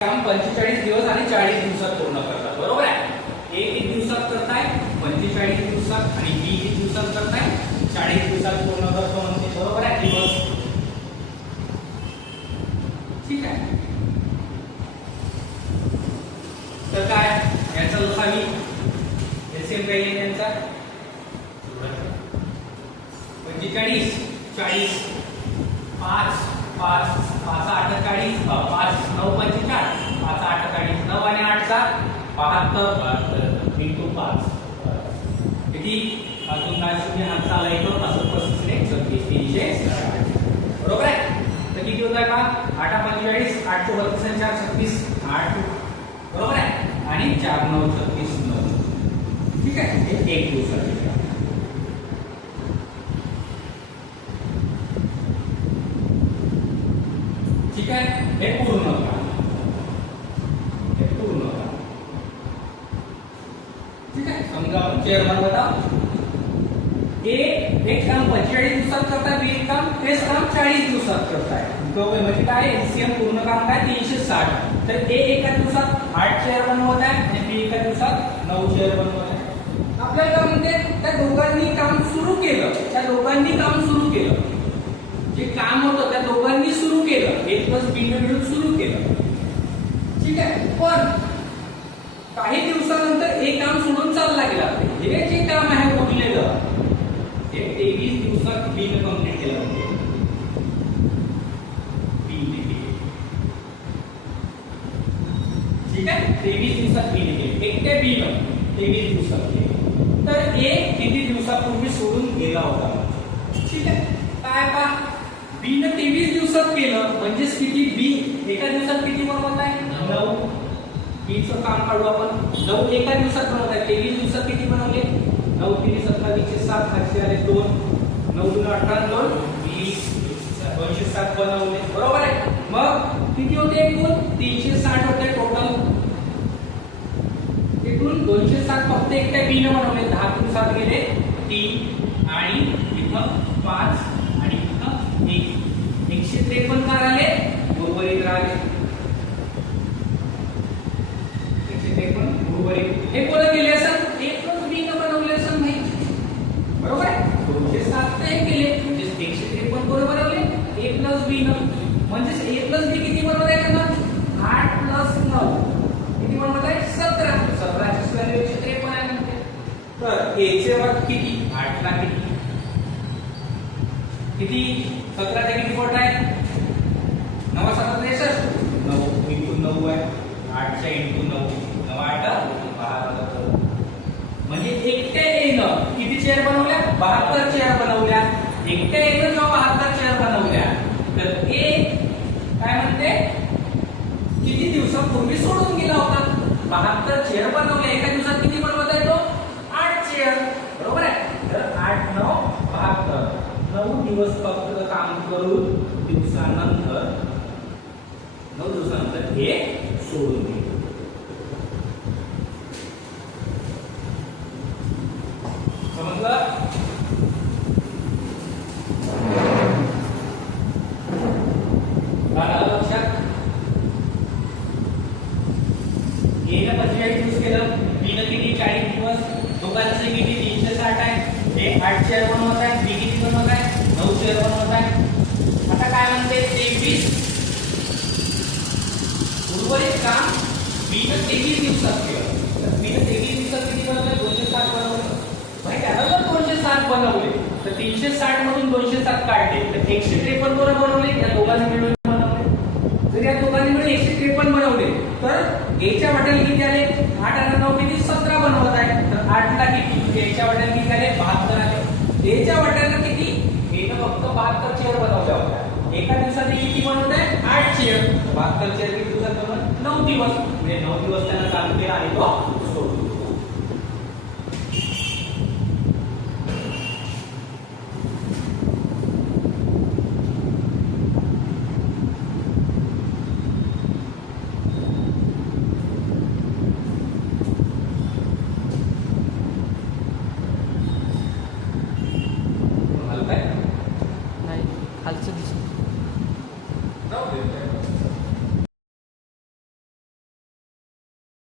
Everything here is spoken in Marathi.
काम 45 दिवस आणि 40 दिवसात पूर्ण करतात. बरोबर आहे. ए किती दिवसात करताय? 45 दिवसात. आणि बी किती दिवसात करताय? 40 दिवसात पूर्ण करतो म्हणजे बरोबर आहे दिवस. ठीक आहे. तर काय याचा जसा मी एलसीएम काही यांचा 45 40 5 5 5 8 40 5 9 45 5 8 40 9 आणि 8 चा 72 into 5 किती अजून काय शून्य हातचा आला येतो असं 35 36 360 बरोबर आहे. तर किती होता का 8 45 8 32 आणि 4 36 8 बरोबर आहे. आणि 4 9 36 9 ठीक आहे. हे एक दिवसाचे ठीक आहे. हे पूर्ण काम. हे पूर्ण काम. ठीक आहे. समजा आपण चेअरमन बताओ एक काम 45 दिवसात करताय, बी एक काम तेच काम 40 दिवसात करताय. म्हणजे काय एलसीएम पूर्ण काम काय 360. तर ए एका दिवसात 8 चेअर बनवत आहे आणि बी एका दिवसात 9 चेअर बनवत आहे. आपल्याला काय म्हणते त्या दोघांनी काम सुरू केलं. त्या दोघांनी काम सुरू केलं. जे काम होतं त्या दोघांनी सुरू केलं. ए प्लस बी ने मिळून सुरू केलं. ठीक आहे. पण काही दिवसानंतर एक काम सोडून चालला गेला. हे जे काम आहे उरलेलं ते 23 दिवसात बी ने कंप्लीट केलं होते. बी ने ठीक आहे. 23 दिवसात बी ने केले. एक ते बी ने 23 दिवसात केले. तर ए किती दिवसापूर्वी सोडून गेला होता. ठीक आहे. काय पा बी ने 23 दिवसात केलं म्हणजे किती बी एका दिवसात किती बनवत आहे 9. बी चं काम काढू आपण. 9 एका दिवसात बनवत आहे. 23 दिवसात किती बनवले 9 3 27 7 5 आले 2 9 2 18 2 20 207 बनवले. बरोबर आहे. मग किती होते एकूण 360 होते टोटल. एकूण 207 फक्त एकट्या बी ने बनवले. 10 दिवसात गेले 3 आणि इथं 5 आणि इथं 1 153 कार आले उर्वरित राहिले 153 उर्वरित. हे कोण केले असं ए प्लस बी ने बनवले असं नाही. बरोबर आहे. 207 ते केले म्हणजे 153 कोण बनवले ए प्लस बी ने. म्हणजे ए प्लस बी किती बनवत आहे त्यांना 8 प्लस 9 किती बनवत आहे 17. 17 ची व्हॅल्यू 153 आहे म्हणते. तर ए चे वर्ग किती 8 ला किती 17 चे किती पट आहे 9 7 63 9 इंटू 9 आहे 8 च्या इंटू 9 9 8 72. म्हणजे एकट्या ए ने किती चेअर बनवल्या 72 चेअर बनवल्या. एकट्या ए ने जेव्हा 72 चेअर बनवल्या तर ए काय म्हणते किती दिवसापूर्वी सोडून गेला होता. 72 चेअर बनवले. एका दिवसात किती बनवत आहे तो 8 चेअर. बरोबर आहे. तर 8 9 72 9 दिवस फक्त काम करून दिवसानंतर 9 दिवसानंतर हे सोडून गेले. समजलं. लक्षात ए ने 45 दिवस केलं. बी ने किती 40 दिवस. दोघांचे किती 360 आहे. हे 8 चेअर बनवत आहे. बी किती बनवत आहे 9 चेअर बनवत आहे. आता काय म्हणते 23 उर्वरित काम बी ने 23 दिवसात केलं. तर बी ने 23 दिवसात किती बनवले 207 बनवले. भाई त्याला जर 207 बनवले तर 360 मधून 207 काढले तर 153 बरोबर बनवले. या दोघांनी मिळून बनवले. जर या दोघांनी मिळून 153 बनवले तर ए च्या वाट्याला किती आले 8 आणि 9 किती 17 बनवत आहे. तर 8 ला किती ए च्या वाट्याला किती आले 72 आले. ए च्या वाट्याला किती ए ने फक्त 72 चेअर बनवल्या होत्या. एका दिवसात किती बनवत आहे 8 चेअर. 72 चेअर किती दिवसात